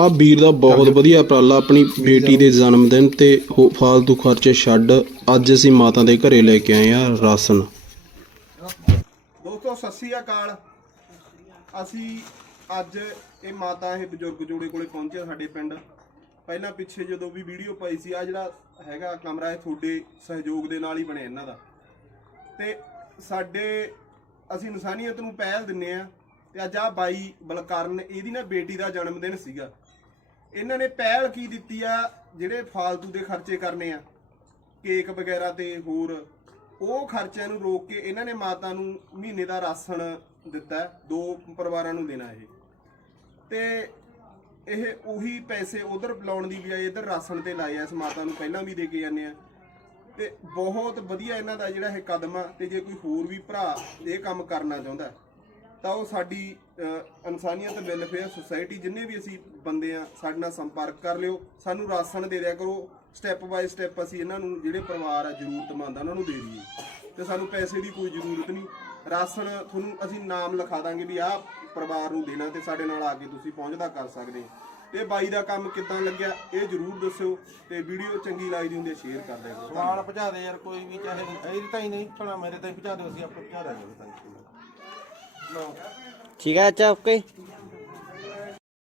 ਆ ਵੀਰ ਦਾ ਬਹੁਤ ਵਧੀਆ ਉਪਰਾਲਾ ਆਪਣੀ ਬੇਟੀ ਦੇ ਜਨਮ ਦਿਨ ਤੇ ਹੋ- ਫਾਲਤੂ ਖਰਚੇ ਛੱਡ ਅੱਜ ਅਸੀਂ ਮਾਤਾ ਦੇ ਘਰੇ ਲੈ ਕੇ ਆਏ ਆ ਰਾਸ਼ਨ। ਦੋਸਤੋ ਸਤਿ ਸ੍ਰੀ ਅਕਾਲ। ਅਸੀਂ ਅੱਜ ਇਹ ਮਾਤਾ ਇਹ ਬਜ਼ੁਰਗ ਜੋੜੇ ਕੋਲੇ ਪਹੁੰਚੇ ਸਾਡੇ ਪਿੰਡ। ਪਹਿਲਾਂ ਪਿੱਛੇ ਜਦੋਂ ਵੀ ਵੀਡੀਓ ਪਾਈ ਸੀ ਆ ਜਿਹੜਾ ਹੈਗਾ ਕਮਰਾ ਇਹ ਤੁਹਾਡੇ ਸਹਿਯੋਗ ਦੇ ਨਾਲ ਹੀ ਬਣਿਆ ਇਹਨਾਂ ਦਾ। ਤੇ ਸਾਡੇ ਅਸੀਂ ਇਨਸਾਨੀਅਤ ਨੂੰ ਪਹਿਲ ਦਿੰਨੇ ਆ। ਤੇ ਅੱਜ ਆ ਬਾਈ ਬਲਕਰਨ ਇਹਦੀ ਨਾ ਬੇਟੀ ਦਾ ਜਨਮ ਦਿਨ ਸੀਗਾ। ਇਹਨਾਂ ਨੇ ਪਹਿਲ ਕੀ ਦਿੱਤੀ ਆ ਜਿਹੜੇ ਫਾਲਤੂ ਦੇ ਖਰਚੇ ਕਰਨੇ ਆ? ਕੇਕ ਵਗੈਰਾ ਤੇ ਹੋਰ। ਉਹ ਖਰਚਿਆਂ ਨੂੰ ਰੋਕ ਕੇ ਇਹਨਾਂ ਨੇ ਮਾਤਾ ਨੂੰ ਮਹੀਨੇ ਦਾ ਰਾਸ਼ਨ ਦਿੱਤਾ, ਦੋ ਪਰਿਵਾਰਾਂ ਨੂੰ ਦੇਣਾ ਇਹ। ਤੇ ਇਹ ਉਹੀ ਪੈਸੇ ਉਧਰ ਲਾਉਣ ਦੀ ਬਜਾਏ ਇਧਰ ਰਾਸ਼ਨ ਤੇ ਲਾਏ ਆ, ਇਸ ਮਾਤਾ ਨੂੰ ਪਹਿਲਾਂ ਵੀ ਦੇ ਕੇ ਜਾਂਦੇ ਆ। ਤੇ ਬਹੁਤ ਵਧੀਆ ਇਹਨਾਂ ਦਾ ਜਿਹੜਾ ਇਹ ਕਦਮ ਆ, ਤੇ ਜੇ ਕੋਈ ਹੋਰ ਵੀ ਭਰਾ ਇਹ ਕੰਮ ਕਰਨਾ ਚਾਹੁੰਦਾ ਤਾਂ ਉਹ ਸਾਡੀ ਇਨਸਾਨੀਅਤ ਵੈਲਫੇਅਰ ਸੁਸਾਇਟੀ ਜਿੰਨੇ ਵੀ ਅਸੀਂ ਬੰਦੇ ਆ, ਸਾਡੇ ਨਾਲ ਸੰਪਰਕ ਕਰ ਲਿਓ, ਸਾਨੂੰ ਰਾਸ਼ਨ ਦੇ ਦਿਆ ਕਰੋ ਸਟੈਪ ਬਾਈ ਸਟੈਪ ਅਸੀਂ ਇਹਨਾਂ ਨੂੰ, ਜਿਹੜੇ ਪਰਿਵਾਰ ਆ, ਜ਼ਰੂਰਤਮੰਦ ਆ, ਉਹਨਾਂ ਨੂੰ ਦੇ ਦਈਏ। ਤੇ ਸਾਨੂੰ ਪੈਸੇ ਦੀ ਕੋਈ ਜ਼ਰੂਰਤ ਨਹੀਂ। ਰਾਸ਼ਨ ਤੁਹਾਨੂੰ ਅਸੀਂ ਨਾਮ ਲਿਖਾ ਦਾਂਗੇ ਵੀ ਆਹ ਪਰਿਵਾਰ ਨੂੰ ਦੇਣਾ ਤੇ ਸਾਡੇ ਨਾਲ ਆ ਕੇ ਤੁਸੀਂ ਪਹੁੰਚਦਾ ਕਰ ਸਕਦੇ ਹੋ। ਤੇ ਬਾਈ ਦਾ ਕੰਮ ਕਿੱਦਾਂ ਲੱਗਿਆ, ਇਹ ਜ਼ਰੂਰ ਦੱਸਿਓ ਤੇ ਵੀਡੀਓ ਚੰਗੀ ਲੱਗਦੀ ਹੁੰਦੀ ਹੈ ਸ਼ੇਅਰ ਕਰ ਦਿਆ ਕਰੋ। ਸਮਾਨ ਪਹੁੰਚਾ ਦੇ ਯਾਰ, ਕੋਈ ਵੀ ਚਾਹੇ ਇਹਦੇ ਤਾਂ ਹੀ ਨਹੀਂ ਪਹੁੰਚਣਾ ਮੇਰੇ ਤਾਂ ਹੀ ਪਹੁੰਚਾ ਦਿਓ, ਅਸੀਂ ਆਪੇ ਭਜਾ ਦਾਂਗੇ। ਤਾਂ ਠੀਕ ਹੈ ਅੱਛਾ ਓਕੇ